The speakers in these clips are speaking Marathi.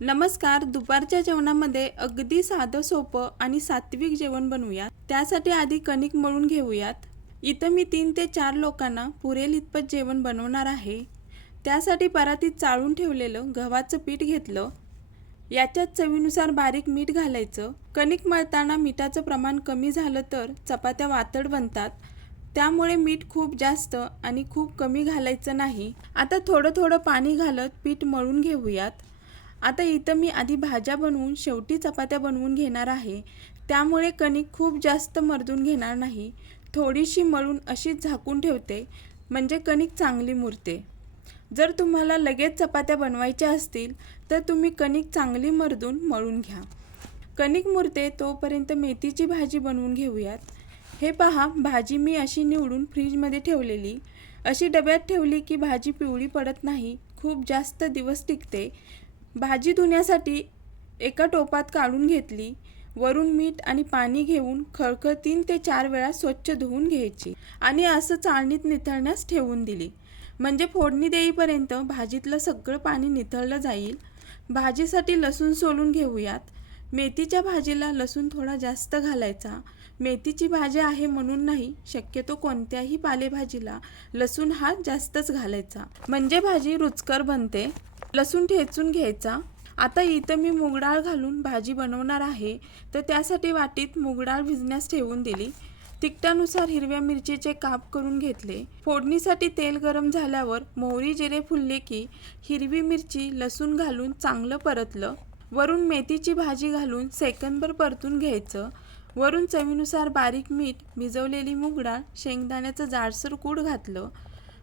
नमस्कार दुपारच्या जेवणामध्ये अगदी साधं सोपं आणि सात्विक जेवण बनवूयात. त्यासाठी आधी कणिक मळून घेऊयात. इथं मी तीन ते चार लोकांना पुरेल इतपत जेवण बनवणार आहे. त्यासाठी परातीत चाळून ठेवलेलं गव्हाचं पीठ घेतलं. याच्यात चवीनुसार बारीक मीठ घालायचं. कणिक मळताना मिठाचं प्रमाण कमी झालं तर चपात्या वातड बनतात. त्यामुळे मीठ खूप जास्त आणि खूप कमी घालायचं नाही. आता थोडं थोडं पाणी घालत पीठ मळून घेऊयात. आता इथं मी आधी भाज्या बनवून शेवटी चपात्या बनवून घेणार आहे. त्यामुळे कणिक खूप जास्त मर्दून घेणार नाही. थोडीशी मळून अशीच झाकून ठेवते म्हणजे कणिक चांगली मुरते. जर तुम्हाला लगेच चपात्या बनवायच्या असतील तर तुम्ही कणिक चांगली मर्दून मळून घ्या. कणिक मुरते तोपर्यंत मेथीची भाजी बनवून घेऊयात. हे पहा भाजी मी अशी निवडून फ्रीजमध्ये ठेवलेली. अशी डब्यात ठेवली की भाजी पिवळी पडत नाही खूप जास्त दिवस टिकते. भाजी धुण्यासाठी एका टोपात काढून घेतली. वरून मीठ आणि पाणी घेऊन खळखळ तीन ते चार वेळा स्वच्छ धुवून घ्यायची आणि असं चाळणीत निथळण्यास ठेवून दिली. म्हणजे फोडणी देईपर्यंत भाजीतलं सगळं पाणी निथळलं जाईल. भाजीसाठी लसूण सोलून घेऊयात. मेथीच्या भाजीला लसूण थोडा जास्त घालायचा. मेथीची भाजी आहे म्हणून नाही शक्यतो कोणत्याही पालेभाजीला लसूण हा जास्तच घालायचा. म्हणजे भाजी रुचकर बनते. लसूण ठेचून घ्यायचा. आता इथं मी मुगडाळ घालून भाजी बनवणार आहे. तर त्यासाठी वाटीत मुगडाळ भिजण्यास ठेवून दिली. तिखटानुसार हिरव्या मिरचीचे काप करून घेतले. फोडणीसाठी तेल गरम झाल्यावर मोहरी जिरे फुलले की हिरवी मिरची लसूण घालून चांगलं परतलं. वरून मेथीची भाजी घालून सेकंदभर परतून घ्यायचं. वरून चवीनुसार बारीक मीठ भिजवलेली मुगडाळ शेंगदाण्याचं जाडसर कूड घातलं.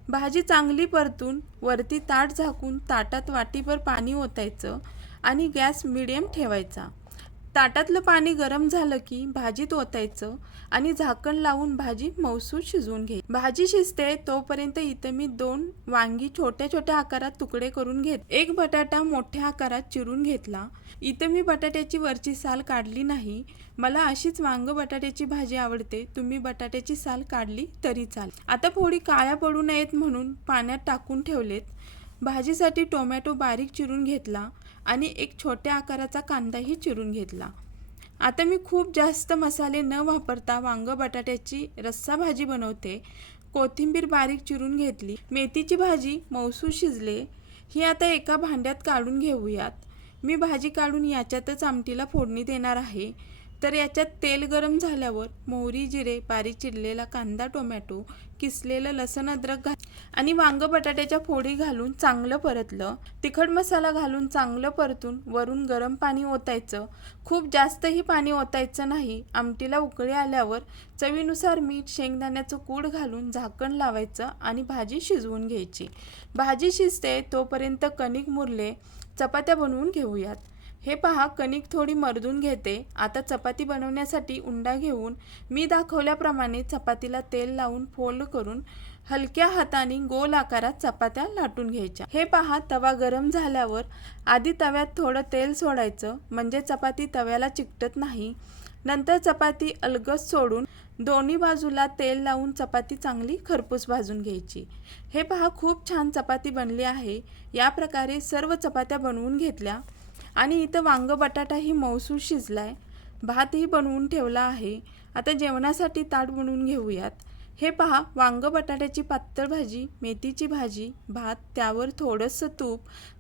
भाजी चांगली परतून वरती ताट झाकून ताटात वाटीभर पाणी ओतायचं आणि गॅस मिडियम ठेवायचा. ताटातलं पाणी गरम झालं की भाजीत ओतायचं आणि झाकण लावून भाजी मौसूद शिजवून घे. भाजी शिजते तोपर्यंत इथं मी दोन वांगी छोट्या छोट्या आकारात तुकडे करून घेत एक बटाटा मोठ्या आकारात चिरून घेतला. इथं मी बटाट्याची वरची साल काढली नाही. मला अशीच वांग बटाट्याची भाजी आवडते. तुम्ही बटाट्याची साल काढली तरी चाल. आता फोडी काळ्या पडू नयेत म्हणून पाण्यात टाकून ठेवलेत. भाजीसाठी टोमॅटो बारीक चिरून घेतला. आणि एक छोट्या आकाराचा कांदाही चिरून घेतला. आता मी खूप जास्त मसाले न वापरता वांग बटाट्याची रस्सा भाजी बनवते. कोथिंबीर बारीक चिरून घेतली. मेथीची भाजी मौसू शिजले. ही आता एका भांड्यात काढून घेऊयात. मी भाजी काढून याच्यातच आमटीला फोडणी देणार आहे. तर याच्यात तेल गरम झाल्यावर मोहरी जिरे बारीक चिरलेला कांदा टोमॅटो किसलेलं लसण अद्रक घाल आणि वांग बटाट्याच्या फोडी घालून चांगलं परतलं. तिखट मसाला घालून चांगलं परतून वरून गरम पाणी ओतायचं. खूप जास्तही पाणी ओतायचं नाही. आमटीला उकळी आल्यावर चवीनुसार मीठ शेंगदाण्याचं कूड घालून झाकण लावायचं आणि भाजी शिजवून घ्यायची. भाजी शिजते तोपर्यंत कणिक मुरले चपात्या बनवून घेऊयात. हे पहा कणिक थोडी मर्दून घेते. आता चपाती बनवण्यासाठी उंडा घेऊन मी दाखवल्याप्रमाणे चपातीला तेल लावून फोल्ड करून हलक्या हाताने गोल आकारात चपात्या लाटून घ्यायच्या. हे पहा तवा गरम झाल्यावर आधी तव्यात थोडं तेल सोडायचं म्हणजे चपाती तव्याला चिकटत नाही. नंतर चपाती अलगद सोडून दोन्ही बाजूला तेल लावून चपाती चांगली खरपूस भाजून घ्यायची. हे पहा खूप छान चपाती बनली आहे. या प्रकारे सर्व चपात्या बनवून घेतल्या. आणि इथं वांग बटाटाही मौसूद शिजलाय. भातही बनवून ठेवला आहे. आता जेवणासाठी ताट बनवून घेऊयात. हे पहा वांग बटाट्याची पातळ भाजी मेथीची भाजी भात त्यावर थोडंसं तूप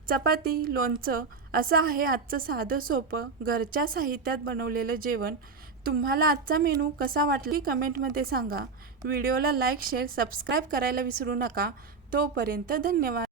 चपाती लोणचं असं आहे आजचं साधं सोपं घरच्या साहित्यात बनवलेलं जेवण. तुम्हाला आजचा मेनू कसा वाटला कमेंटमध्ये सांगा. व्हिडिओला लाईक शेअर सबस्क्राईब करायला विसरू नका. तोपर्यंत धन्यवाद.